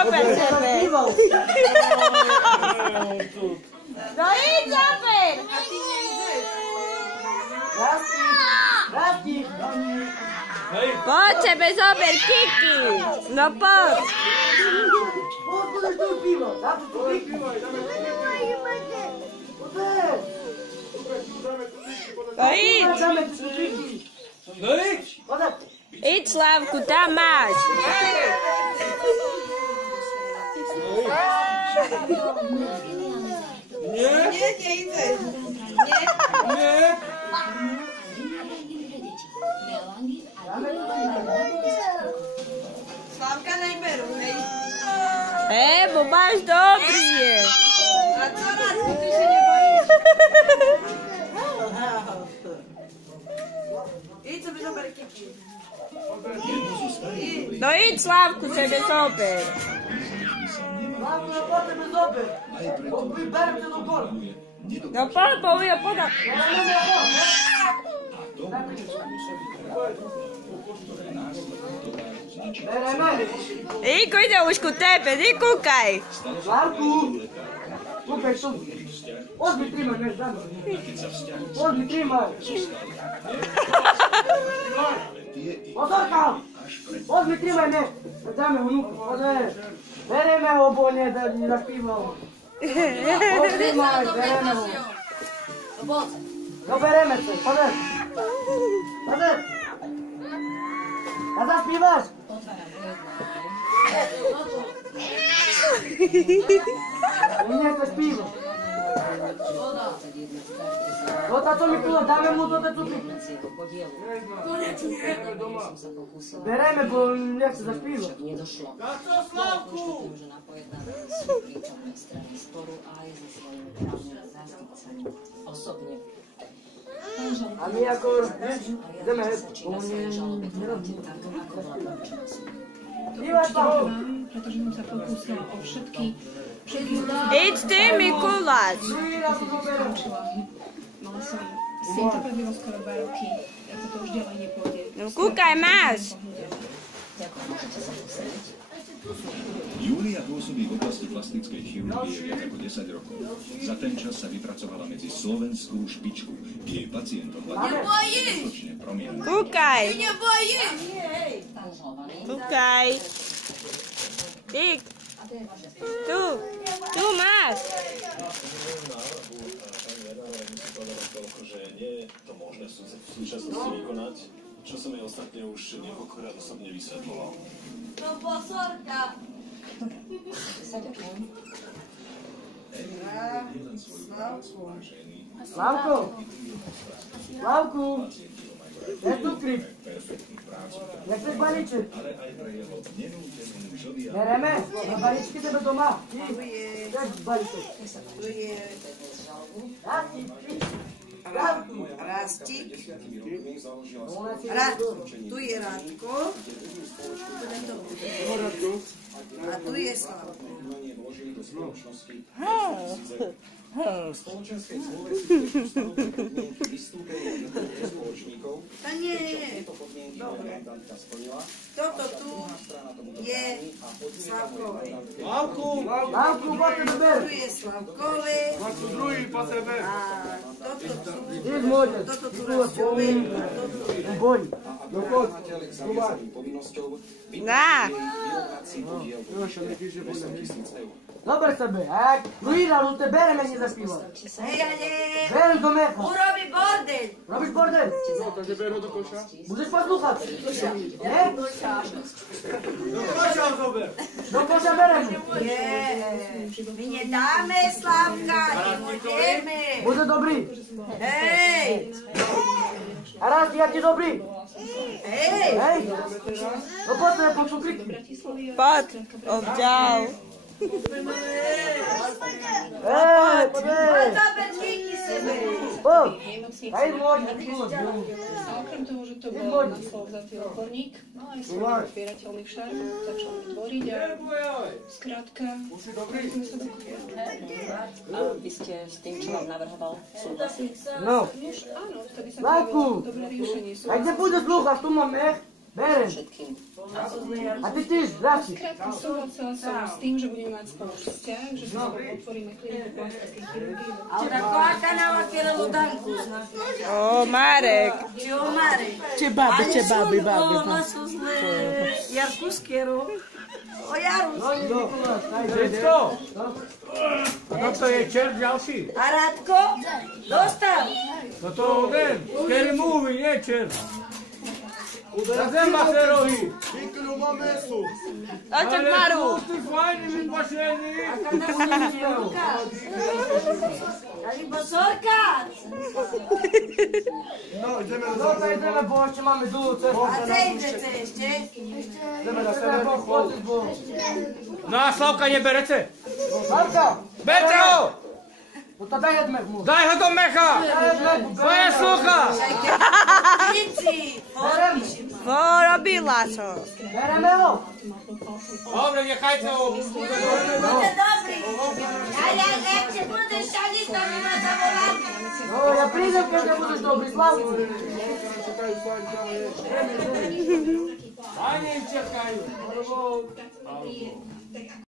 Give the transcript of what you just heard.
Zober sebe. No idź, zober. Poď sebe, zober, Kiki. No poď. No idź. Idź, Slavku, tam máš. Nie, nie idę. Nie. Slavka najberu, hej. Bo máš dobrý je. A co Radku, ty się nie boisz? Idź sobie zober Kiki. No idź, Slavku, sebe zober. Slavku, no potem zober. Wyberę cię do góry. No poď, povie, poď. Iko ide už ku tebe, nekúkaj. Slavku, kúkaj tu. Ozmi trimaj, neš dáme. Ozmi trimaj. Pozorka! Ozmi trimaj, ne. Dáme vnúku, pozor. Bereme ho, bo ne, da mi zaspíval. Odrimaj, bereme ho. No bereme se, pozor. Pozor. A zaspívaš? Nie, to spíva. Toto, co mi tu, dáme mu toto cukry. Bereme, bo nechce zaspívať. Na co, Slavku? A my ako, ideme hed. Spívaš, Slavku? Pretože som sa pokúsila o všetky Idź ty, Mikuláš. Mala som syn, to prebilo skoro 2 roky, ako to už ďalej nepôjde. No kúkaj, máš. Júlia pôsobí v oblasti plastickej chirurgie viac ako 10 rokov. Za ten čas sa vypracovala medzi slovenskú špičku. Jej pacientom skutočne promienuje. Kúkaj. Nebojíš! Kúkaj. Tik. Tu máš. Že nie je to možné v súčasnosti vykonať, čo som jej ostatne už niekoľkokrát osobne vysvetloval. No pozorka! Slavko! Slavku! Je tu kryt. Nechceš balíček? Bereme? Na balíčky tebe doma. Chceš balíček? Tu je Rastík. Tu je Radko. A tu je Slavko. Spoločenskej zmluve si ustanovili vystúpenie spoločníkov. A nie. Dobre. Toto tu je Slavkové. Slavku, po tebe ber. Tu je Slavkové. Slavku druhý, po tebe. A toto tu Rasťové. Boj. No poď. Na. Dobre sebe, ak Luíra, no te bereme, nie zaspíval. Hej, ale Berem do mecha. urobí bordel. Robíš bordel? Takže beru do koša. Budeš poslúchať? Nie? Do koša berem. Nie, my nedáme Slavka, nemôžeme. Bude dobrý. Hej, A raz, ja ti dobrý. hej. Hej. No poď, ja počul kriky. Poď, obďal. Hej, poď. Zober Kiki sebe. Poď. Hej, môj. A okrem toho, že to bol na slovo vzatý odborník, no aj svoj otvierateľný šarm, začal mi tvoriť a skrátka, sme sa dokúpili. A vy ste s tým, čo vám navrhoval, súhlasili? No. Áno, vtedy sa Slavku. pojavilo dobré riešenie. A kde bude slúchať? Tu mám mech. Berem. všetkým. A ty tiež, Raši. Skrátka súhlasila som s tým, že budeme mať spolu vzťah, že si spolu otvoríme kliniku plastickej chirurgie. Čekoáka na vakero danku, znáš. O, Marek. Čo, Marek? Čebaby, čebaby, baby. Ona sú zlé. Jarku skero. O, Jaru. Detko. A toto je čert ďalší. A Radko? Dostav. Toto oden. Scary movie, nie čert. Zem máte rohy. Miklu má meso. Očak Maru. Ty fajný vypašený. Dali bosorka. No, ideme do No, tak ideme, bo ešte máme dlhú cestu. A co idete ešte? Ideme na sebe pochodiť, bo... No a Slavka neberete? Slavka! Petro! No to daj jedmek mu. Daj ho do mecha! Tvoja slucha! Pici. Porobila som. Bereme ho! Dobre, nechajte ho. Buďte dobrí. Ale ak se budeš šaliť, to mi ma zavolám. No, ja prídem, keď nebudeš dobrý, Slavku. Ani im čakajú.